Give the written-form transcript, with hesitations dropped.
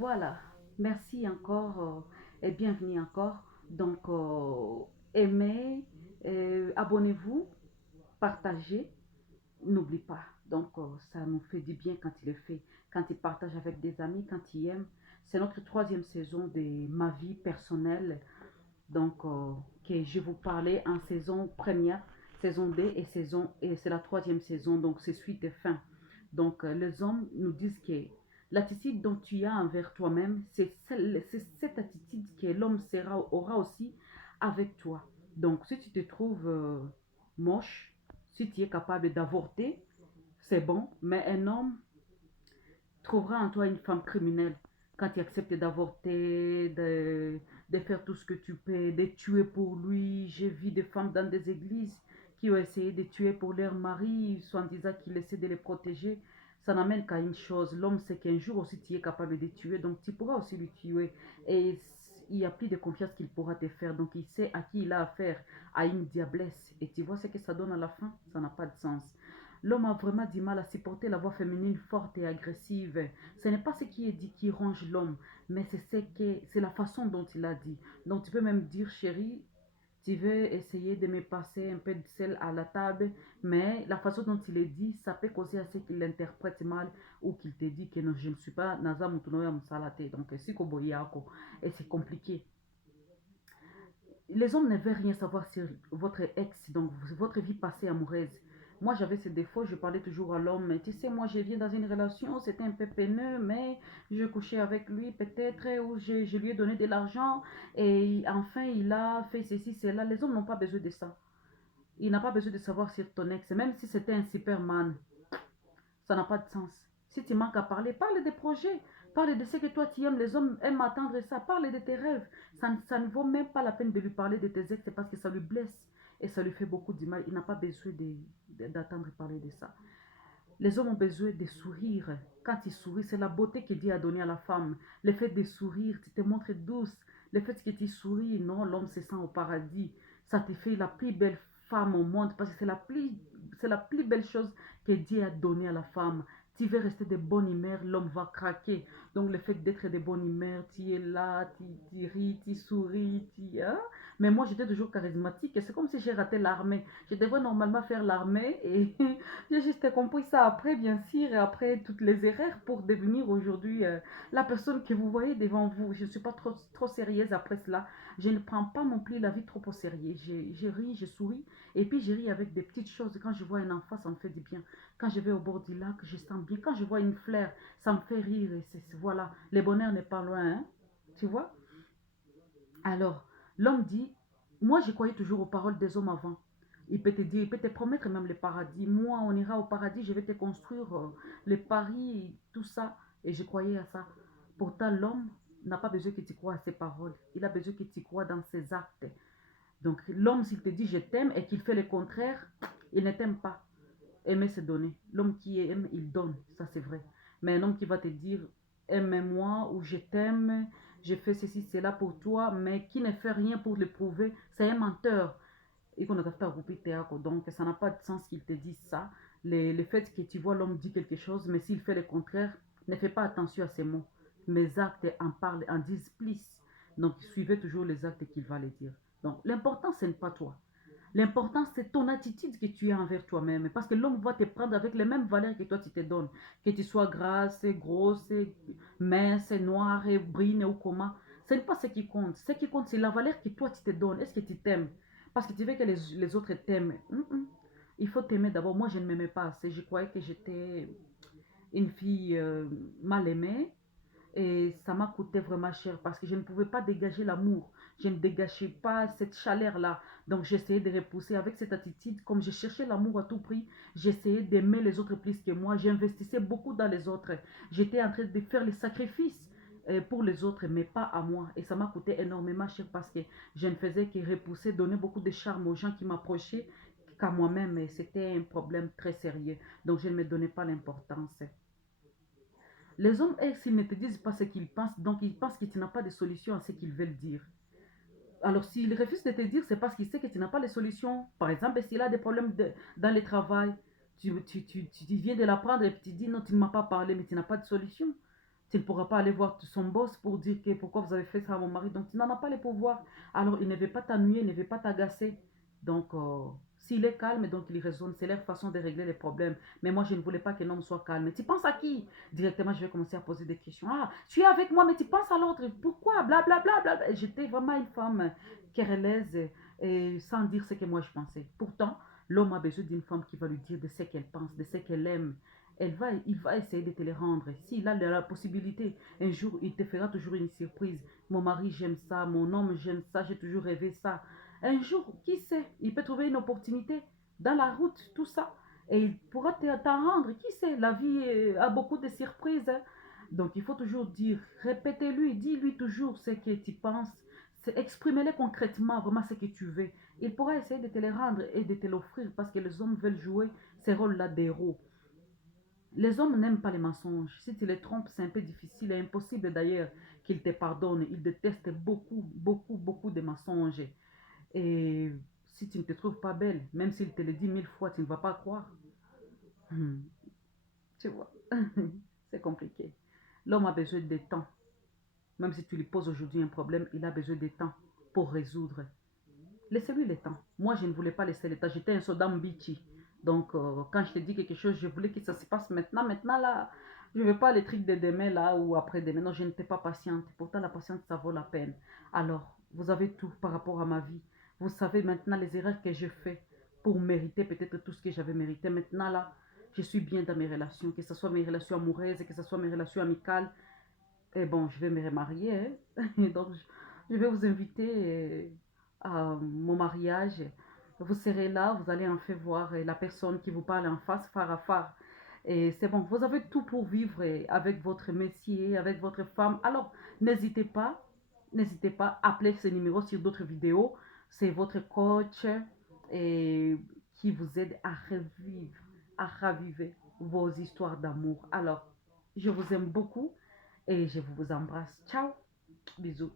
Voilà, merci encore et bienvenue encore. Donc, aimez, abonnez-vous, partagez, n'oublie pas. Donc, ça nous fait du bien quand il le fait, quand il partage avec des amis, quand il aime. C'est notre troisième saison de ma vie personnelle. Donc, que je vous parlais en saison première, saison 2 et c'est la troisième saison. Donc, c'est suite et fin. Donc, les hommes nous disent que l'attitude dont tu as envers toi-même, c'est cette attitude que l'homme aura aussi avec toi. Donc, si tu te trouves moche, si tu es capable d'avorter, c'est bon, mais un homme trouvera en toi une femme criminelle quand tu acceptes d'avorter, de faire tout ce que tu peux, de tuer pour lui. J'ai vu des femmes dans des églises qui ont essayé de tuer pour leur mari, soit en disant qu'il essaie de les protéger. Ça n'amène qu'à une chose. L'homme sait qu'un jour aussi tu es capable de tuer, donc tu pourras aussi lui tuer. Et il n'y a plus de confiance qu'il pourra te faire. Donc il sait à qui il a affaire, à une diablesse. Et tu vois ce que ça donne à la fin? Ça n'a pas de sens. L'homme a vraiment du mal à supporter la voix féminine forte et agressive. Ce n'est pas ce qui est dit qui ronge l'homme, mais c'est la façon dont il a dit. Donc tu peux même dire, chérie, tu veux essayer de me passer un peu de sel à la table, mais la façon dont il est dit, ça peut causer à ce qu'il l'interprète mal ou qu'il te dit que non, je ne suis pas Naza Mutunoya Musalate. Donc, c'est Koboyako. Et c'est compliqué. Les hommes ne veulent rien savoir sur votre ex, donc votre vie passée amoureuse. Moi, j'avais ce défaut, je parlais toujours à l'homme. Tu sais, moi, je viens dans une relation, c'était un peu peineux, mais je couchais avec lui peut-être, ou je lui ai donné de l'argent, et enfin, il a fait ceci, cela. Les hommes n'ont pas besoin de ça. Il n'a pas besoin de savoir sur ton ex, même si c'était un superman. Ça n'a pas de sens. Si tu manques à parler, parle des projets. Parle de ce que toi tu aimes. Les hommes aiment attendre ça. Parle de tes rêves. Ça ne vaut même pas la peine de lui parler de tes ex parce que ça lui blesse et ça lui fait beaucoup de mal. Il n'a pas besoin d'attendre parler de ça. Les hommes ont besoin de sourire. Quand ils sourient, c'est la beauté que Dieu a donnée à la femme. Le fait de sourire, tu te montres douce. Le fait que tu souris, non, l'homme se sent au paradis. Ça te fait la plus belle femme au monde parce que c'est la plus belle chose que Dieu a donnée à la femme. Tu veux rester de bonne humeur, l'homme va craquer. Donc le fait d'être de bonne humeur, tu es là, tu ris, tu souris, hein? Mais moi j'étais toujours charismatique. C'est comme si j'ai raté l'armée. Je devrais normalement faire l'armée et j'ai juste compris ça après, bien sûr, et après toutes les erreurs pour devenir aujourd'hui la personne que vous voyez devant vous. Je ne suis pas trop sérieuse après cela. Je ne prends pas non plus la vie trop au sérieux. Je ris, je souris, et puis je ris avec des petites choses. Quand je vois un enfant, ça me fait du bien. Quand je vais au bord du lac, je sens bien. Quand je vois une fleur, ça me fait rire. Et voilà, le bonheur n'est pas loin, hein? Tu vois? Alors, l'homme dit, moi je croyais toujours aux paroles des hommes avant. Il peut te dire, il peut te promettre même le paradis. Moi, on ira au paradis, je vais te construire les paris, tout ça. Et je croyais à ça. Pourtant, l'homme n'a pas besoin que tu crois à ses paroles. Il a besoin que tu crois dans ses actes. Donc, l'homme, s'il te dit je t'aime et qu'il fait le contraire, il ne t'aime pas. Aimer, c'est donner. L'homme qui aime, il donne. Ça, c'est vrai. Mais un homme qui va te dire aime-moi ou je t'aime, je fais ceci, cela pour toi, mais qui ne fait rien pour le prouver, c'est un menteur. Et qu'on a fait donc, ça n'a pas de sens qu'il te dise ça. Le fait que tu vois l'homme dit quelque chose, mais s'il fait le contraire, ne fais pas attention à ses mots. Mes actes en parlent, en disent plus. Donc, suivez toujours les actes qu'il va les dire. Donc, l'important, ce n'est pas toi. L'important, c'est ton attitude que tu as envers toi-même. Parce que l'homme va te prendre avec les mêmes valeurs que toi, tu te donnes. Que tu sois grasse, grosse, mince, noire, brune ou comment. Ce n'est pas ce qui compte. Ce qui compte, c'est la valeur que toi, tu te donnes. Est-ce que tu t'aimes? Parce que tu veux que les autres t'aiment. Il faut t'aimer d'abord. Moi, je ne m'aimais pas assez. Je croyais que j'étais une fille mal aimée. Et ça m'a coûté vraiment cher parce que je ne pouvais pas dégager l'amour. Je ne dégageais pas cette chaleur-là. Donc j'essayais de repousser avec cette attitude. Comme je cherchais l'amour à tout prix, j'essayais d'aimer les autres plus que moi. J'investissais beaucoup dans les autres. J'étais en train de faire les sacrifices pour les autres, mais pas à moi. Et ça m'a coûté énormément cher parce que je ne faisais que repousser, donner beaucoup de charme aux gens qui m'approchaient qu'à moi-même. Et c'était un problème très sérieux. Donc je ne me donnais pas l'importance. Les hommes, s'ils ne te disent pas ce qu'ils pensent, donc ils pensent que tu n'as pas de solution à ce qu'ils veulent dire. Alors, s'il refuse de te dire, c'est parce qu'il sait que tu n'as pas de solution. Par exemple, s'il a des problèmes dans le travail, tu viens de l'apprendre et puis tu dis non, tu ne m'as pas parlé, mais tu n'as pas de solution. Tu ne pourras pas aller voir son boss pour dire que pourquoi vous avez fait ça à mon mari. Donc, tu n'en as pas les pouvoirs. Alors, il ne veut pas t'ennuyer, il ne veut pas t'agacer. Donc, s'il est calme, donc il raisonne. C'est leur façon de régler les problèmes. Mais moi, je ne voulais pas qu'un homme soit calme. Tu penses à qui? Directement, je vais commencer à poser des questions. Ah, tu es avec moi, mais tu penses à l'autre. Pourquoi? Blablabla. Bla, bla, bla. J'étais vraiment une femme querelleuse et sans dire ce que moi je pensais. Pourtant, l'homme a besoin d'une femme qui va lui dire de ce qu'elle pense, de ce qu'elle aime. Il va essayer de te les rendre. S'il a la possibilité, un jour, il te fera toujours une surprise. Mon mari, j'aime ça. Mon homme, j'aime ça. J'ai toujours rêvé ça. Un jour, qui sait, il peut trouver une opportunité dans la route, tout ça. Et il pourra t'en rendre. Qui sait, la vie a beaucoup de surprises, hein. Donc, il faut toujours dire, répétez-lui, dis-lui toujours ce que tu penses. Exprimez-le concrètement, vraiment ce que tu veux. Il pourra essayer de te les rendre et de te l'offrir parce que les hommes veulent jouer ces rôles-là d'héros. Les hommes n'aiment pas les mensonges. Si tu les trompes, c'est un peu difficile et impossible d'ailleurs qu'ils te pardonnent. Ils détestent beaucoup, beaucoup, beaucoup de mensonges. Et si tu ne te trouves pas belle, même s'il te le dit 1000 fois, tu ne vas pas croire. Hmm, tu vois, c'est compliqué. L'homme a besoin de temps. Même si tu lui poses aujourd'hui un problème, il a besoin de temps pour résoudre. Laissez-lui le temps. Moi, je ne voulais pas laisser le temps. J'étais un soldat Mbichi. Donc, quand je te dis quelque chose, je voulais que ça se passe maintenant. Maintenant, là, je ne veux pas les trucs de demain, là, ou après-demain. Non, je n'étais pas patiente. Pourtant, la patience, ça vaut la peine. Alors, vous avez tout par rapport à ma vie. Vous savez maintenant les erreurs que je fais pour mériter peut-être tout ce que j'avais mérité. Maintenant, là, je suis bien dans mes relations, que ce soit mes relations amoureuses, que ce soit mes relations amicales. Et bon, je vais me remarier, hein. Donc, je vais vous inviter à mon mariage. Vous serez là, vous allez en fait voir la personne qui vous parle en face, phare à phare. Et c'est bon, vous avez tout pour vivre avec votre métier, avec votre femme. Alors, n'hésitez pas, n'hésitez pas, appelez ce numéro sur d'autres vidéos. C'est votre coach et qui vous aide à revivre, à raviver vos histoires d'amour. Alors, je vous aime beaucoup et je vous embrasse. Ciao, bisous.